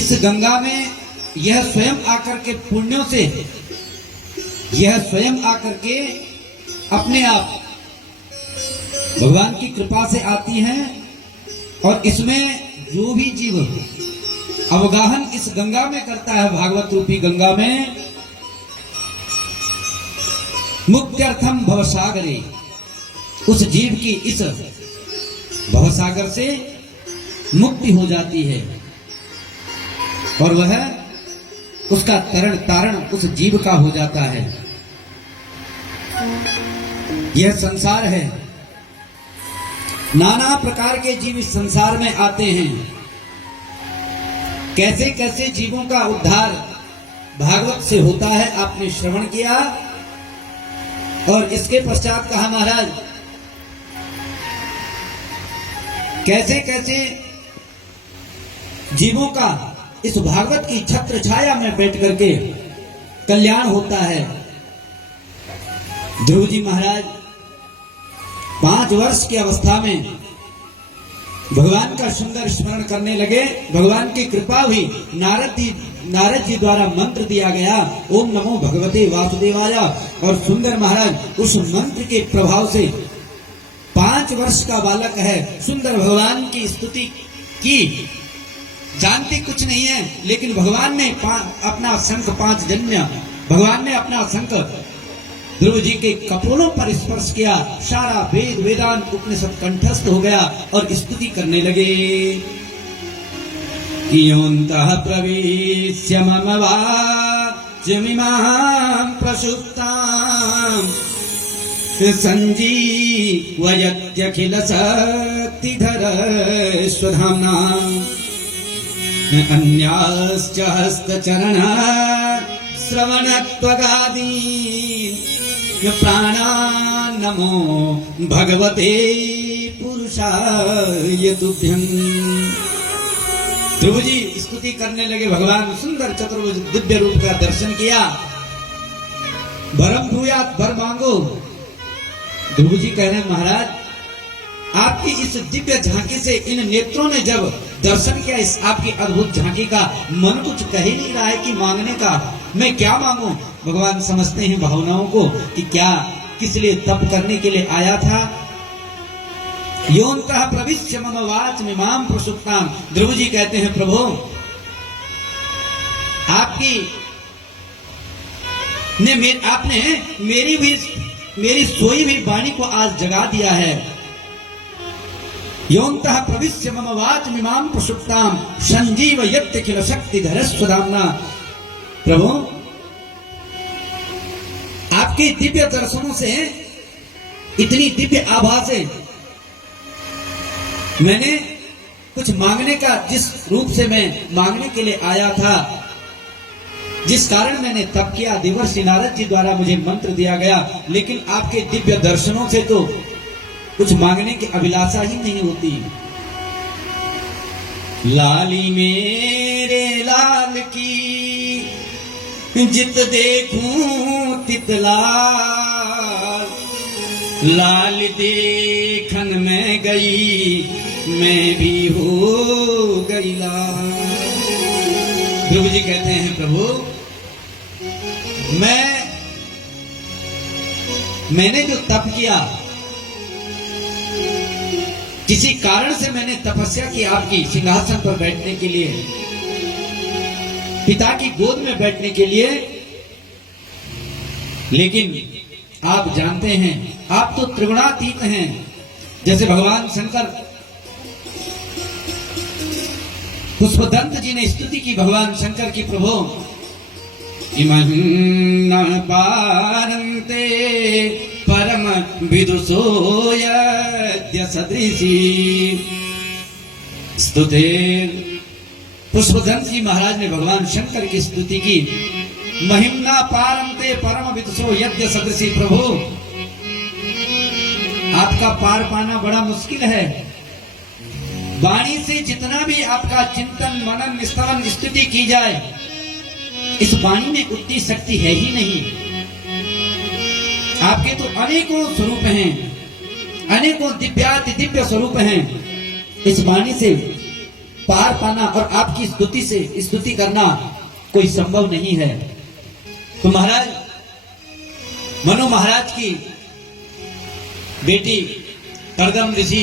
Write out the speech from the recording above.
इस गंगा में यह स्वयं आकर के पुण्यों से, यह स्वयं आकर के अपने आप भगवान की कृपा से आती हैं और इसमें जो भी जीव अवगाहन इस गंगा में करता है, भागवत रूपी गंगा में, मुक्त्यर्थम भवसागरे, उस जीव की इस भवसागर से मुक्ति हो जाती है और वह उसका तरण तारण उस जीव का हो जाता है। यह संसार है, नाना प्रकार के जीव इस संसार में आते हैं। कैसे कैसे जीवों का उद्धार भागवत से होता है, आपने श्रवण किया। और इसके पश्चात कहा महाराज, कैसे कैसे जीवों का इस भागवत की छत्र छाया में बैठ करके कल्याण होता है। ध्रुव जी महाराज 5 वर्ष की अवस्था में भगवान का सुंदर स्मरण करने लगे। भगवान की कृपा हुई, नारद जी द्वारा मंत्र दिया गया, ओम नमो भगवते वासुदेवाय, और सुंदर महाराज उस मंत्र के प्रभाव से 5 वर्ष का बालक है, सुंदर भगवान की स्तुति की। जानते कुछ नहीं है, लेकिन भगवान ने अपना शंख 5 जन्य, भगवान ने अपना शंख ध्रुव जी के कपोलों पर स्पर्श किया। सारा वेद वेदांत उपनिषद कंठस्थ हो गया और स्तुति करने लगे। योऽन्तः प्रविश्य मम वाचमिमां प्रसुप्तां सञ्जीवयत्यखिल शक्तिधर स्वधाम्ना अन्याश्च हस्तचरण श्रवणत्वगादि प्राणान् नमो भगवते पुरुषाय तुभ्यं। ध्रुव जी स्तुति करने लगे। भगवान सुंदर चतुर्भुज दिव्य रूप का दर्शन किया। वरम भूयात, वर मांगो। ध्रुव जी कह रहे हैं, महाराज आपकी इस दिव्य झांकी से इन नेत्रों ने जब दर्शन किया, इस आपकी अद्भुत झांकी का, मन कुछ कह ही नहीं रहा है कि मांगने का, मैं क्या मांगूं। भगवान समझते हैं भावनाओं को कि क्या किस लिए तप करने के लिए आया था। योऽन्तः प्रविश्य मम वाचमिमां प्रसुप्तां। ध्रुव जी कहते हैं, प्रभु आपने मेरी सोई हुई वाणी को आज जगा दिया है। योऽन्तः प्रविश्य मम वाचमिमां प्रसुप्तां सञ्जीवयत्यखिल शक्तिधर स्वधाम्ना। प्रभु आपके दिव्य दर्शनों से, इतनी दिव्य आभा से मैंने कुछ मांगने का, जिस रूप से मैं मांगने के लिए आया था, जिस कारण मैंने तप किया, देवर्षि नारद जी द्वारा मुझे मंत्र दिया गया, लेकिन आपके दिव्य दर्शनों से तो कुछ मांगने की अभिलाषा ही नहीं होती। लाली मेरे लाल की जित देखूं तितलाल, लाल देखन में गई मैं भी हो गई लाल। ध्रुव जी कहते हैं, प्रभु मैंने जो तप किया, किसी कारण से मैंने तपस्या की आपकी सिंहासन पर बैठने के लिए, पिता की गोद में बैठने के लिए, लेकिन आप जानते हैं आप तो त्रिगुणातीत हैं। जैसे भगवान शंकर, पुष्पदंत जी ने स्तुति की भगवान शंकर की, प्रभु इमं न पारन्ते परम विदुषो यद्य सदृशी स्तुते। पुष्पदंत जी महाराज ने भगवान शंकर की स्तुति की। महिम्ना पारन्ते परम विदुषो यद्य सदृशी। प्रभु आपका पार पाना बड़ा मुश्किल है। वाणी से जितना भी आपका चिंतन मनन निस्तवन स्तुति की जाए, इस वाणी में उतनी शक्ति है ही नहीं। आपके तो अनेकों स्वरूप हैं, अनेकों दिव्याति दिव्य स्वरूप हैं। इस वाणी से पार पाना और आपकी स्तुति से स्तुति करना कोई संभव नहीं है। तो महाराज मनु महाराज की बेटी करदम ऋषि